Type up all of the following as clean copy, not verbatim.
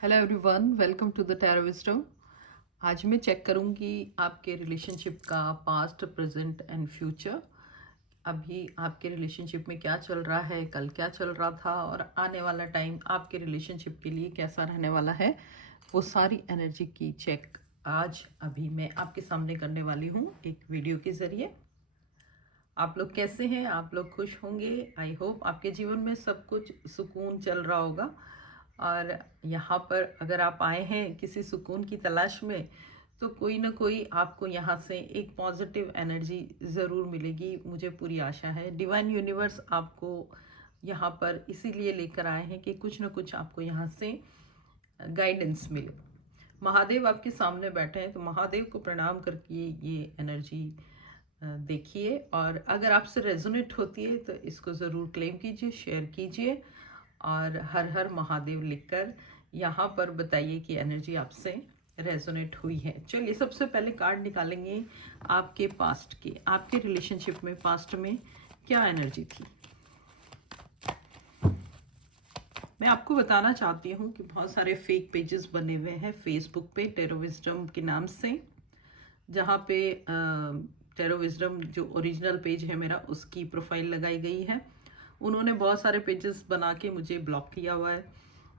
Hello everyone, welcome to the tarot wisdom. आज मैं check करूंगी आपके रिलेशनशिप का पास्ट, प्रेजेंट एंड फ्यूचर। अभी आपके रिलेशनशिप में क्या चल रहा है, कल क्या चल रहा था और आने वाला टाइम आपके रिलेशनशिप के लिए कैसा रहने वाला है, वो सारी एनर्जी की चेक आज अभी मैं आपके सामने करने वाली हूँ एक वीडियो के ज़रिए। आप लोग कैसे हैं? आप लोग खुश होंगे। आई होप आपके जीवन में सब कुछ सुकून चल रहा होगा। और यहाँ पर अगर आप आए हैं किसी सुकून की तलाश में, तो कोई ना कोई आपको यहाँ से एक पॉजिटिव एनर्जी ज़रूर मिलेगी, मुझे पूरी आशा है। डिवाइन यूनिवर्स आपको यहाँ पर इसीलिए लेकर आए हैं कि कुछ ना कुछ आपको यहाँ से गाइडेंस मिले। महादेव आपके सामने बैठे हैं, तो महादेव को प्रणाम करके ये एनर्जी देखिए। और अगर आपसे रेजोनेट होती है तो इसको ज़रूर क्लेम कीजिए, शेयर कीजिए और हर हर महादेव लिखकर यहाँ पर बताइए कि एनर्जी आपसे रेजोनेट हुई है। चलिए सबसे पहले कार्ड निकालेंगे आपके पास्ट के, आपके रिलेशनशिप में पास्ट में क्या एनर्जी थी। मैं आपको बताना चाहती हूँ कि बहुत सारे फेक पेजेस बने हुए हैं फेसबुक पे टैरो विज़डम के नाम से, जहाँ पे टैरो विज़डम जो ओरिजिनल पेज है मेरा, उसकी प्रोफाइल लगाई गई है। उन्होंने बहुत सारे पेजेस बना के मुझे ब्लॉक किया हुआ है।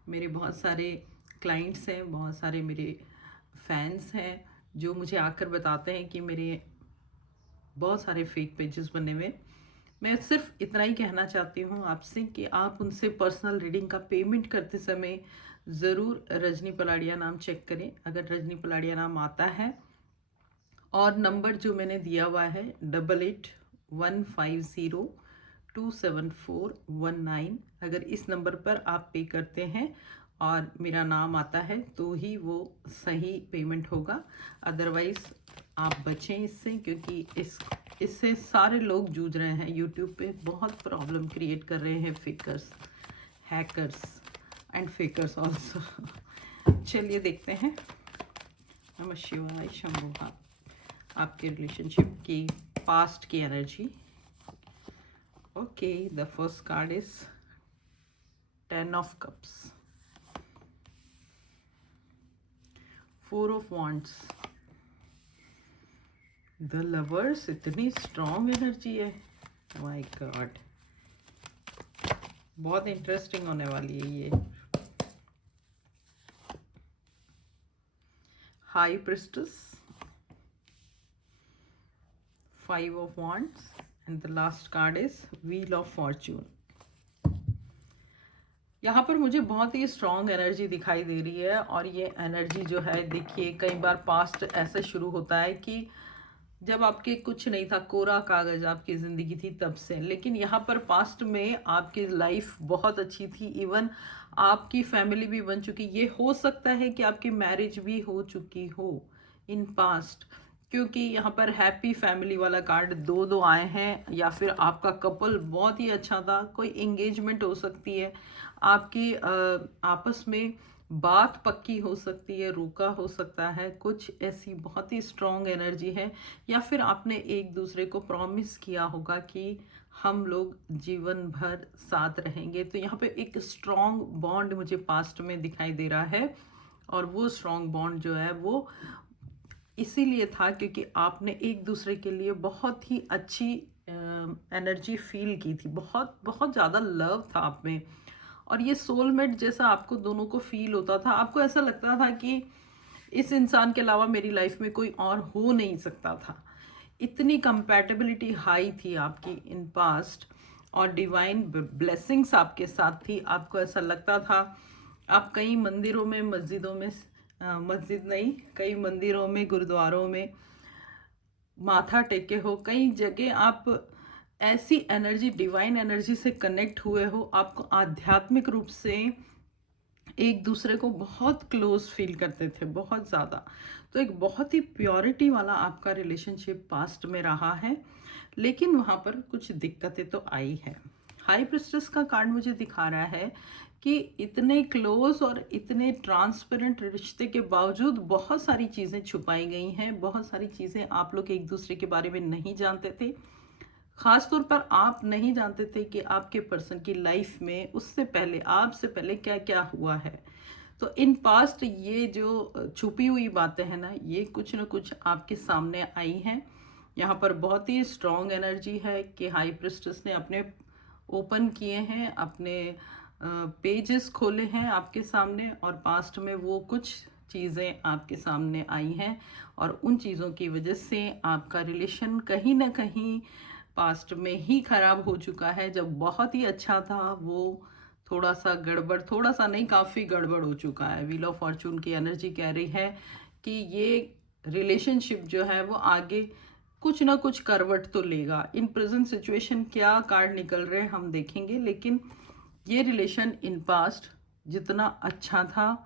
मेरे बहुत सारे क्लाइंट्स हैं, बहुत सारे मेरे फैंस हैं जो मुझे आकर बताते हैं कि मेरे बहुत सारे फेक पेजेस बने हुए। मैं सिर्फ इतना ही कहना चाहती हूँ आपसे कि आप उनसे पर्सनल रीडिंग का पेमेंट करते समय ज़रूर रजनी पलाड़िया नाम चेक करें। अगर रजनी पलाड़िया नाम आता है और नंबर जो मैंने दिया हुआ है 8815027419, अगर इस नंबर पर आप पे करते हैं और मेरा नाम आता है तो ही वो सही पेमेंट होगा। अदरवाइज़ आप बचें इससे, क्योंकि इससे सारे लोग जूझ रहे हैं। यूट्यूब पे बहुत प्रॉब्लम क्रिएट कर रहे हैं फेकर्स, हैकर्स एंड फेकर्स ऑल्सो। चलिए देखते हैं। नमः शिवाय शंभु। आपके रिलेशनशिप की पास्ट की energy. Okay, the first card is 10 of cups, 4 of wands, the lovers. इतनी स्ट्रॉन्ग एनर्जी है, माय गॉड। बहुत इंटरेस्टिंग होने वाली है ये। High priestess, 5 of wands and the last card is wheel of Fortune. यहाँ पर मुझे बहुत ही स्ट्रॉन्ग एनर्जी दिखाई दे रही है। और ये एनर्जी जो है, देखिए कई बार पास्ट ऐसे शुरू होता है कि जब आपके कुछ नहीं था, कोरा कागज आपकी ज़िंदगी थी तब से। लेकिन यहाँ पर पास्ट में आपकी लाइफ बहुत अच्छी थी, इवन आपकी फैमिली भी बन चुकी। ये हो सकता है कि आपकी मैरिज भी हो चुकी हो इन पास्ट, क्योंकि यहाँ पर हैप्पी फैमिली वाला कार्ड दो दो आए हैं। या फिर आपका कपल बहुत ही अच्छा था, कोई एंगेजमेंट हो सकती है आपकी, आपस में बात पक्की हो सकती है, रोका हो सकता है, कुछ ऐसी बहुत ही स्ट्रॉन्ग एनर्जी है। या फिर आपने एक दूसरे को प्रॉमिस किया होगा कि हम लोग जीवन भर साथ रहेंगे। तो यहाँ पे एक स्ट्रॉन्ग बॉन्ड मुझे पास्ट में दिखाई दे रहा है। और वो स्ट्रॉन्ग बॉन्ड जो है वो इसीलिए था क्योंकि आपने एक दूसरे के लिए बहुत ही अच्छी एनर्जी फील की थी, बहुत बहुत ज़्यादा लव था आप में। और ये सोलमेट जैसा आपको दोनों को फील होता था। आपको ऐसा लगता था कि इस इंसान के अलावा मेरी लाइफ में कोई और हो नहीं सकता था। इतनी कंपैटिबिलिटी हाई थी आपकी इन पास्ट। और डिवाइन ब्लेसिंग्स आपके साथ थी। आपको ऐसा लगता था आप कई मंदिरों में, मस्जिदों में, मस्जिद नहीं, कई मंदिरों में, गुरुद्वारों में माथा टेके हो। कई जगह आप ऐसी एनर्जी, डिवाइन एनर्जी से कनेक्ट हुए हो। आपको आध्यात्मिक रूप से एक दूसरे को बहुत क्लोज फील करते थे, बहुत ज़्यादा। तो एक बहुत ही प्योरिटी वाला आपका रिलेशनशिप पास्ट में रहा है। लेकिन वहाँ पर कुछ दिक्कतें तो आई है। हाई प्रिस्टेस का कार्ड मुझे दिखा रहा है कि इतने क्लोज और इतने ट्रांसपेरेंट रिश्ते के बावजूद बहुत सारी चीज़ें छुपाई गई हैं, बहुत सारी चीज़ें आप लोग एक दूसरे के बारे में नहीं जानते थे। ख़ास तौर पर आप नहीं जानते थे कि आपके पर्सन की लाइफ में उससे पहले, आपसे पहले क्या क्या हुआ है। तो इन पास्ट ये जो छुपी हुई बातें हैं ना, ये कुछ ना कुछ आपके सामने आई हैं। यहाँ पर बहुत ही स्ट्रॉन्ग एनर्जी है कि हाई प्रिस्टेस ने अपने ओपन किए हैं, अपने पेजेस खोले हैं आपके सामने, और पास्ट में वो कुछ चीज़ें आपके सामने आई हैं, और उन चीज़ों की वजह से आपका रिलेशन कहीं ना कहीं पास्ट में ही खराब हो चुका है। जब बहुत ही अच्छा था वो थोड़ा सा गड़बड़, थोड़ा सा नहीं, काफ़ी गड़बड़ हो चुका है। व्हील ऑफ फॉर्चून की एनर्जी कह रही है कि ये रिलेशनशिप जो है वो आगे कुछ ना कुछ करवट तो लेगा। इन प्रेजेंट सिचुएशन क्या कार्ड निकल रहे हैं हम देखेंगे, लेकिन ये रिलेशन इन पास्ट जितना अच्छा था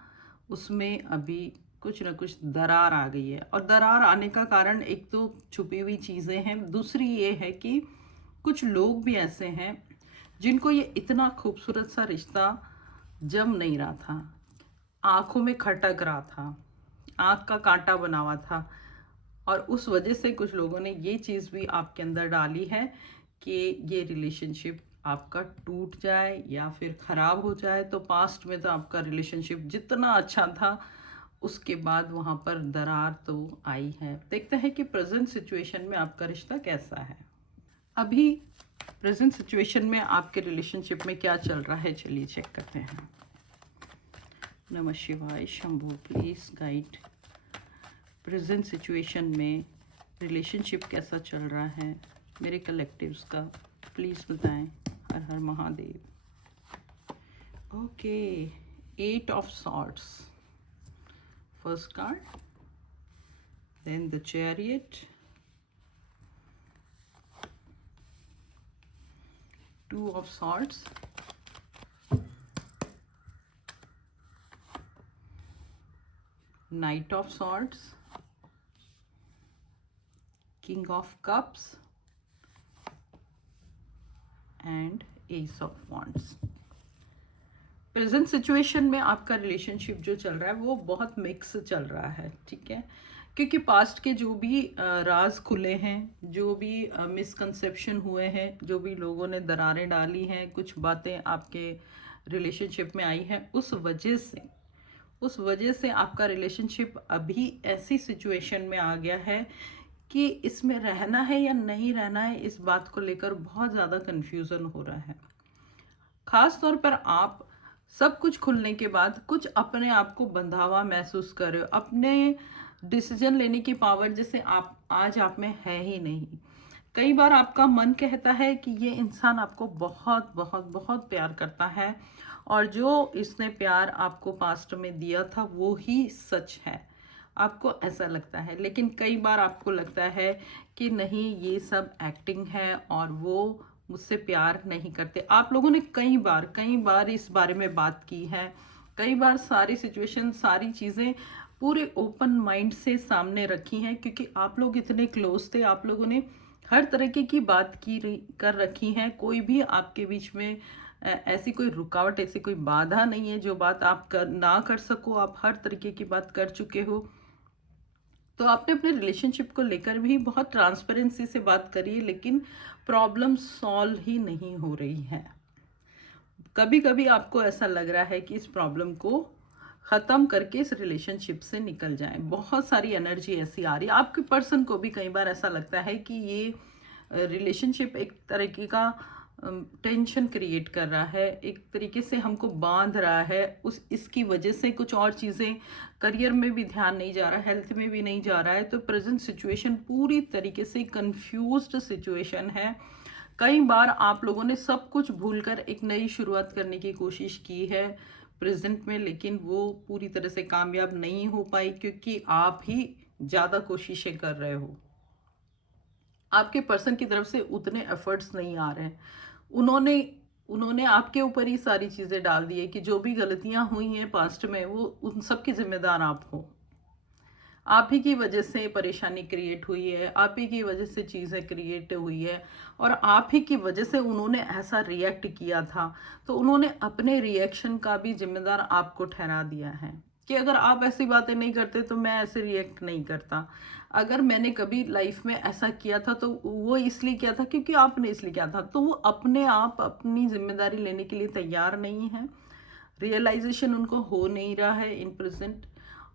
उसमें अभी कुछ ना कुछ दरार आ गई है। और दरार आने का कारण एक तो छुपी हुई चीज़ें हैं, दूसरी ये है कि कुछ लोग भी ऐसे हैं जिनको ये इतना खूबसूरत सा रिश्ता जम नहीं रहा था, आंखों में खटक रहा था, आंख का कांटा बना हुआ था, और उस वजह से कुछ लोगों ने ये चीज़ भी आपके अंदर डाली है कि ये रिलेशनशिप आपका टूट जाए या फिर ख़राब हो जाए। तो पास्ट में तो आपका रिलेशनशिप जितना अच्छा था उसके बाद वहाँ पर दरार तो आई है। देखते हैं कि प्रेजेंट सिचुएशन में आपका रिश्ता कैसा है। अभी प्रेजेंट सिचुएशन में आपके रिलेशनशिप में क्या चल रहा है, चलिए चेक करते हैं। नमः शिवाय Shambhu, please guide present situation में रिलेशनशिप कैसा चल रहा है मेरे कलेक्टिव्स का, प्लीज़ बताएं। हर हर Mahadev. Okay, 8 of swords first card, then the chariot, 2 of swords, Knight of Swords, King of Cups and Ace of Wands। Present situation में आपका रिलेशनशिप जो चल रहा है वो बहुत मिक्स चल रहा है, ठीक है, क्योंकि पास्ट के जो भी राज खुले हैं, जो भी मिसकंसेप्शन हुए हैं, जो भी लोगों ने दरारें डाली हैं, कुछ बातें आपके रिलेशनशिप में आई हैं, उस वजह से आपका रिलेशनशिप अभी ऐसी सिचुएशन में आ गया है कि इसमें रहना है या नहीं रहना है, इस बात को लेकर बहुत ज़्यादा कन्फ्यूज़न हो रहा है। ख़ास तौर पर आप सब कुछ खुलने के बाद कुछ अपने आप को बंधा हुआ महसूस कर रहे हो, अपने डिसीजन लेने की पावर जैसे आप आज आप में है ही नहीं। कई बार आपका मन कहता है कि ये इंसान आपको बहुत बहुत बहुत प्यार करता है, और जो इसने प्यार आपको पास्ट में दिया था वो ही सच है, आपको ऐसा लगता है। लेकिन कई बार आपको लगता है कि नहीं, ये सब एक्टिंग है और वो मुझसे प्यार नहीं करते। आप लोगों ने कई बार इस बारे में बात की है, कई बार सारी सिचुएशन, सारी चीज़ें पूरे ओपन माइंड से सामने रखी हैं, क्योंकि आप लोग इतने क्लोज थे, आप लोगों ने हर तरीके की बात कर रखी है। कोई भी आपके बीच में ऐसी कोई रुकावट, ऐसी कोई बाधा नहीं है जो बात आप ना कर सको, आप हर तरीके की बात कर चुके हो। तो आपने अपने रिलेशनशिप को लेकर भी बहुत ट्रांसपेरेंसी से बात करी है, लेकिन प्रॉब्लम सॉल्व ही नहीं हो रही है। कभी कभी आपको ऐसा लग रहा है कि इस प्रॉब्लम को ख़त्म करके इस रिलेशनशिप से निकल जाएं। बहुत सारी एनर्जी ऐसी आ रही है, आपके पर्सन को भी कई बार ऐसा लगता है कि ये रिलेशनशिप एक तरीके का टेंशन क्रिएट कर रहा है, एक तरीके से हमको बांध रहा है। इसकी वजह से कुछ और चीज़ें, करियर में भी ध्यान नहीं जा रहा, हेल्थ में भी नहीं जा रहा है। तो प्रेजेंट सिचुएशन पूरी तरीके से कंफ्यूज्ड सिचुएशन है। कई बार आप लोगों ने सब कुछ भूलकर एक नई शुरुआत करने की कोशिश की है प्रेजेंट में, लेकिन वो पूरी तरह से कामयाब नहीं हो पाई, क्योंकि आप ही ज़्यादा कोशिशें कर रहे हो। आपके पर्सन की तरफ से उतने एफर्ट्स नहीं आ रहे हैं। उन्होंने आपके ऊपर ही सारी चीज़ें डाल दी है कि जो भी गलतियां हुई हैं पास्ट में, वो उन सब की जिम्मेदार आप हो। आप ही की वजह से परेशानी क्रिएट हुई है, आप ही की वजह से चीज़ें क्रिएट हुई है, और आप ही की वजह से उन्होंने ऐसा रिएक्ट किया था। तो उन्होंने अपने रिएक्शन का भी जिम्मेदार आपको ठहरा दिया है कि अगर आप ऐसी बातें नहीं करते तो मैं ऐसे रिएक्ट नहीं करता। अगर मैंने कभी लाइफ में ऐसा किया था तो वो इसलिए किया था क्योंकि आपने इसलिए किया था। तो वो अपने आप अपनी जिम्मेदारी लेने के लिए तैयार नहीं है। रियलाइजेशन उनको हो नहीं रहा है इन प्रेजेंट,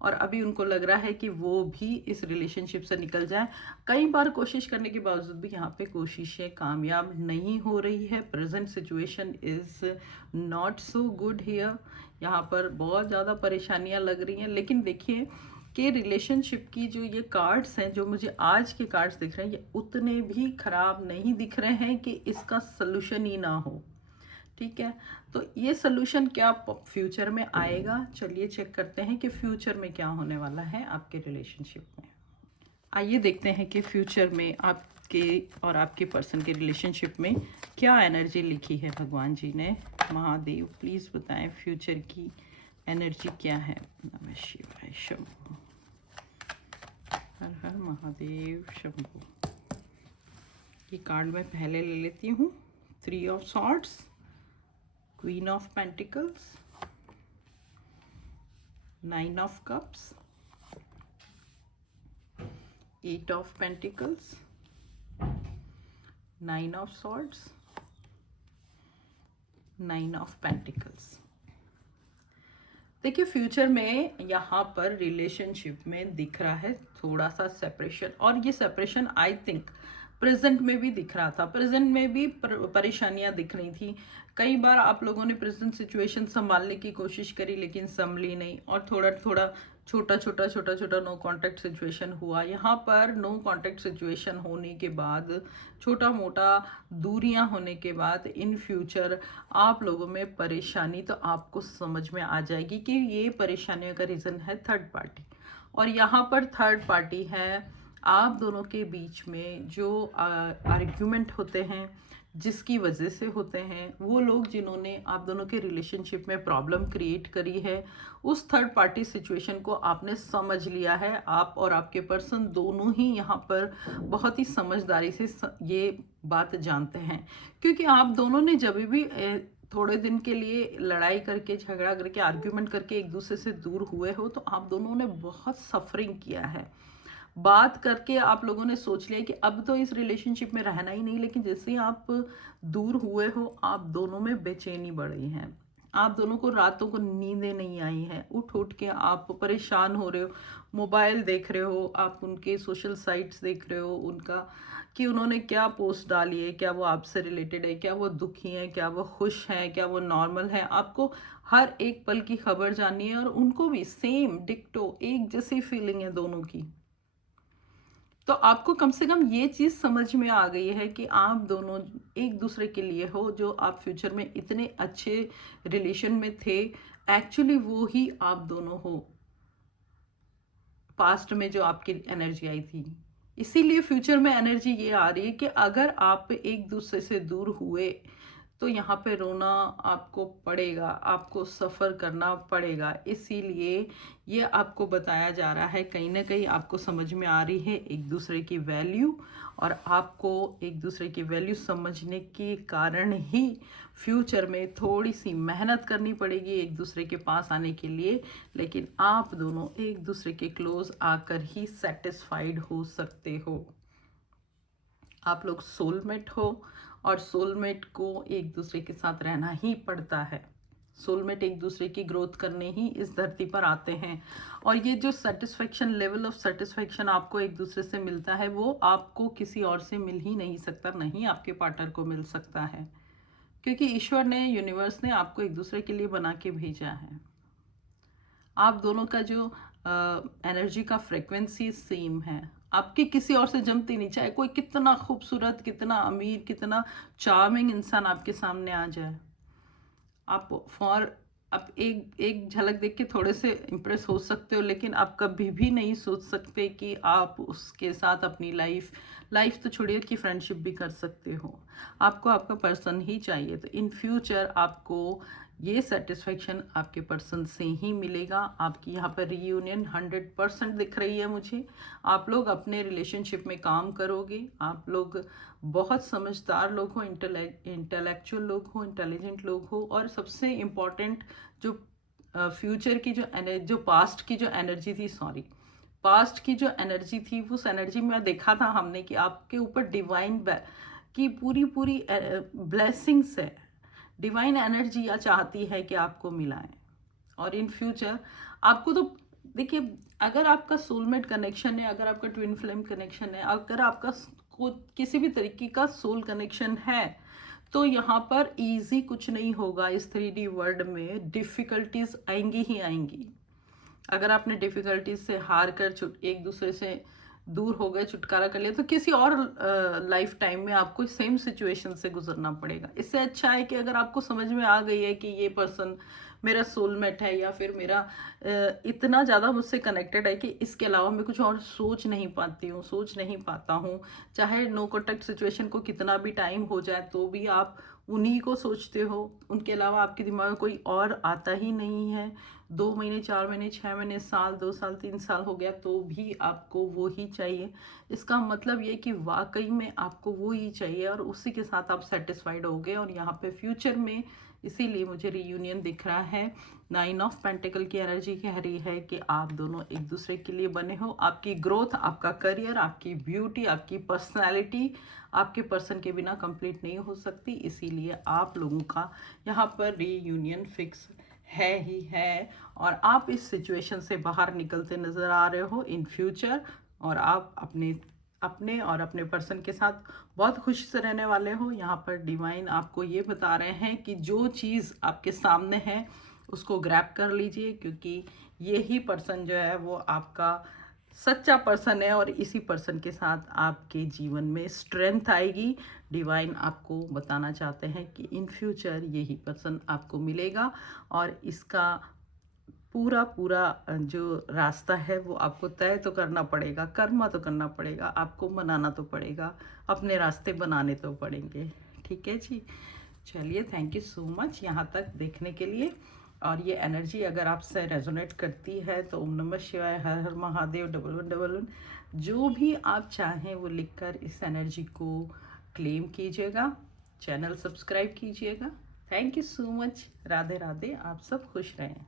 और अभी उनको लग रहा है कि वो भी इस रिलेशनशिप से निकल जाए। कई बार कोशिश करने के बावजूद भी यहाँ पे कोशिशें कामयाब नहीं हो रही है। Present situation is not so good here. यहाँ पर बहुत ज़्यादा परेशानियाँ लग रही हैं, लेकिन देखिए कि रिलेशनशिप की जो ये कार्ड्स हैं, जो मुझे आज के कार्ड्स दिख रहे हैं, ये उतने भी ख़राब नहीं दिख रहे हैं कि इसका सलूशन ही ना हो। ठीक है, तो ये सोल्यूशन क्या फ्यूचर में आएगा, चलिए चेक करते हैं कि फ्यूचर में क्या होने वाला है आपके रिलेशनशिप में। आइए देखते हैं कि फ्यूचर में आपके और आपके पर्सन के रिलेशनशिप में क्या एनर्जी लिखी है भगवान जी ने। महादेव प्लीज़ बताएं फ्यूचर की एनर्जी क्या है। नमः शिवाय शंभु, हर हर महादेव शंभु। ये कार्ड मैं पहले ले लेती हूँ। 3 of swords, Queen of Pentacles, 9 of Cups, 8 of Pentacles, 9 of Swords, 9 of Pentacles। देखिए फ्यूचर में यहाँ पर रिलेशनशिप में दिख रहा है थोड़ा सा सेपरेशन, और ये सेपरेशन आई थिंक प्रेजेंट में भी दिख रहा था। प्रेजेंट में भी परेशानियां दिख रही थी। कई बार आप लोगों ने प्रेजेंट सिचुएशन संभालने की कोशिश करी लेकिन संभली नहीं, और थोड़ा थोड़ा छोटा छोटा नो कांटेक्ट सिचुएशन हुआ। यहाँ पर नो कांटेक्ट सिचुएशन होने के बाद, छोटा मोटा दूरियां होने के बाद, इन फ्यूचर आप लोगों में परेशानी तो आपको समझ में आ जाएगी कि ये परेशानियों का रीज़न है थर्ड पार्टी। और यहाँ पर थर्ड पार्टी है आप दोनों के बीच में जो आर्ग्यूमेंट होते हैं, जिसकी वजह से होते हैं, वो लोग जिन्होंने आप दोनों के रिलेशनशिप में प्रॉब्लम क्रिएट करी है, उस थर्ड पार्टी सिचुएशन को आपने समझ लिया है। आप और आपके पर्सन दोनों ही यहाँ पर बहुत ही समझदारी से ये बात जानते हैं, क्योंकि आप दोनों ने जब भी थोड़े दिन के लिए लड़ाई करके, झगड़ा करके, आर्ग्यूमेंट करके एक दूसरे से दूर हुए हो, तो आप दोनों ने बहुत सफरिंग किया है। बात करके आप लोगों ने सोच लिया कि अब तो इस रिलेशनशिप में रहना ही नहीं, लेकिन जैसे ही आप दूर हुए हो आप दोनों में बेचैनी बढ़ी है। आप दोनों को रातों को नींदें नहीं आई हैं, उठ उठ के आप परेशान हो रहे हो, मोबाइल देख रहे हो, आप उनके सोशल साइट्स देख रहे हो, उनका कि उन्होंने क्या पोस्ट डाली है, क्या वो आपसे रिलेटेड है, क्या वो दुखी हैं, क्या वो खुश हैं, क्या वो नॉर्मल है। आपको हर एक पल की खबर जाननी है, और उनको भी सेम डिक्टो एक जैसी फीलिंग है दोनों की। तो आपको कम से कम ये चीज़ समझ में आ गई है कि आप दोनों एक दूसरे के लिए हो। जो आप फ्यूचर में इतने अच्छे रिलेशन में थे, एक्चुअली वो ही आप दोनों हो। पास्ट में जो आपकी एनर्जी आई थी, इसीलिए फ्यूचर में एनर्जी ये आ रही है कि अगर आप एक दूसरे से दूर हुए तो यहाँ पे रोना आपको पड़ेगा, आपको सफ़र करना पड़ेगा। इसीलिए ये आपको बताया जा रहा है, कहीं ना कहीं आपको समझ में आ रही है एक दूसरे की वैल्यू, और आपको एक दूसरे की वैल्यू समझने के कारण ही फ्यूचर में थोड़ी सी मेहनत करनी पड़ेगी एक दूसरे के पास आने के लिए, लेकिन आप दोनों एक दूसरे के क्लोज आकर ही सेटिस्फाइड हो सकते हो। आप लोग सोलमेट हो, और सोलमेट को एक दूसरे के साथ रहना ही पड़ता है। सोलमेट एक दूसरे की ग्रोथ करने ही इस धरती पर आते हैं, और ये जो सेटिस्फेक्शन, लेवल ऑफ सेटिस्फेक्शन आपको एक दूसरे से मिलता है, वो आपको किसी और से मिल ही नहीं सकता, नहीं आपके पार्टनर को मिल सकता है, क्योंकि ईश्वर ने, यूनिवर्स ने आपको एक दूसरे के लिए बना के भेजा है। आप दोनों का जो एनर्जी का फ्रिक्वेंसी सेम है, आपकी किसी और से जमती नहीं। चाहे कोई कितना खूबसूरत, कितना अमीर, कितना चार्मिंग इंसान आपके सामने आ जाए, आप एक झलक देख के थोड़े से इम्प्रेस हो सकते हो, लेकिन आप कभी भी नहीं सोच सकते कि आप उसके साथ अपनी लाइफ तो छोड़िए कि फ्रेंडशिप भी कर सकते हो। आपको आपका पर्सन ही चाहिए। तो इन फ्यूचर आपको ये सेटिस्फेक्शन आपके पर्सन से ही मिलेगा। आपकी यहाँ पर रीयूनियन 100% दिख रही है मुझे। आप लोग अपने रिलेशनशिप में काम करोगे। आप लोग बहुत समझदार लोग हो, इंटेलेक्चुअल लोग हो, इंटेलिजेंट लोग हो, और सबसे इम्पॉर्टेंट जो फ्यूचर की जो पास्ट की जो एनर्जी थी, पास्ट की जो एनर्जी थी, उस एनर्जी में देखा था हमने कि आपके ऊपर डिवाइन की पूरी ब्लेसिंग्स है। डिवाइन एनर्जी या चाहती है कि आपको मिलाएं। और इन फ्यूचर आपको तो देखिए, अगर आपका सोलमेट कनेक्शन है, अगर आपका ट्विन फ्लेम कनेक्शन है, अगर आपका किसी भी तरीके का सोल कनेक्शन है, तो यहाँ पर इजी कुछ नहीं होगा। इस 3D वर्ल्ड में डिफ़िकल्टीज आएंगी ही आएंगी। अगर आपने डिफ़िकल्टीज से हार कर एक दूसरे से दूर हो गए, छुटकारा कर लिया, तो किसी और लाइफ टाइम में आपको सेम सिचुएशन से गुजरना पड़ेगा। इससे अच्छा है कि अगर आपको समझ में आ गई है कि ये पर्सन मेरा सोलमेट है, या फिर मेरा इतना ज़्यादा मुझसे कनेक्टेड है कि इसके अलावा मैं कुछ और सोच नहीं पाती हूँ, सोच नहीं पाता हूँ, चाहे नो कॉन्टेक्ट सिचुएशन को कितना भी टाइम हो जाए तो भी आप उन्हीं को सोचते हो, उनके अलावा आपके दिमाग में कोई और आता ही नहीं है। 2 महीने, 4 महीने, 6 महीने, साल, 2 साल, 3 साल हो गया तो भी आपको वो ही चाहिए। इसका मतलब ये कि वाकई में आपको वो ही चाहिए और उसी के साथ आप सेटिस्फाइड हो गए। और यहाँ पे फ्यूचर में इसीलिए मुझे रीयूनियन दिख रहा है। 9 ऑफ पेंटिकल की एनर्जी कह रही है कि आप दोनों एक दूसरे के लिए बने हो। आपकी ग्रोथ, आपका करियर, आपकी ब्यूटी, आपकी पर्सनैलिटी आपके पर्सन के बिना कंप्लीट नहीं हो सकती। इसीलिए आप लोगों का यहाँ पर रीयूनियन फिक्स है ही है। और आप इस सिचुएशन से बाहर निकलते नज़र आ रहे हो इन फ्यूचर। और आप अपने अपने और अपने पर्सन के साथ बहुत खुशी से रहने वाले हो। यहाँ पर डिवाइन आपको ये बता रहे हैं कि जो चीज़ आपके सामने है उसको ग्रैब कर लीजिए, क्योंकि यही पर्सन जो है वो आपका सच्चा पर्सन है और इसी पर्सन के साथ आपके जीवन में स्ट्रेंथ आएगी। डिवाइन आपको बताना चाहते हैं कि इन फ्यूचर यही पर्सन आपको मिलेगा और इसका पूरा पूरा जो रास्ता है वो आपको तय तो करना पड़ेगा, कर्म तो करना पड़ेगा, आपको मनाना तो पड़ेगा, अपने रास्ते बनाने तो पड़ेंगे। ठीक है जी, चलिए, थैंक यू सो मच यहाँ तक देखने के लिए। और ये एनर्जी अगर आपसे रेजोनेट करती है तो ओम नमः शिवाय, हर हर Mahadev, double one double one, जो भी आप चाहें वो लिखकर इस एनर्जी को क्लेम कीजिएगा। चैनल सब्सक्राइब कीजिएगा। Thank you so much. Radhe Radhe. आप सब खुश रहें।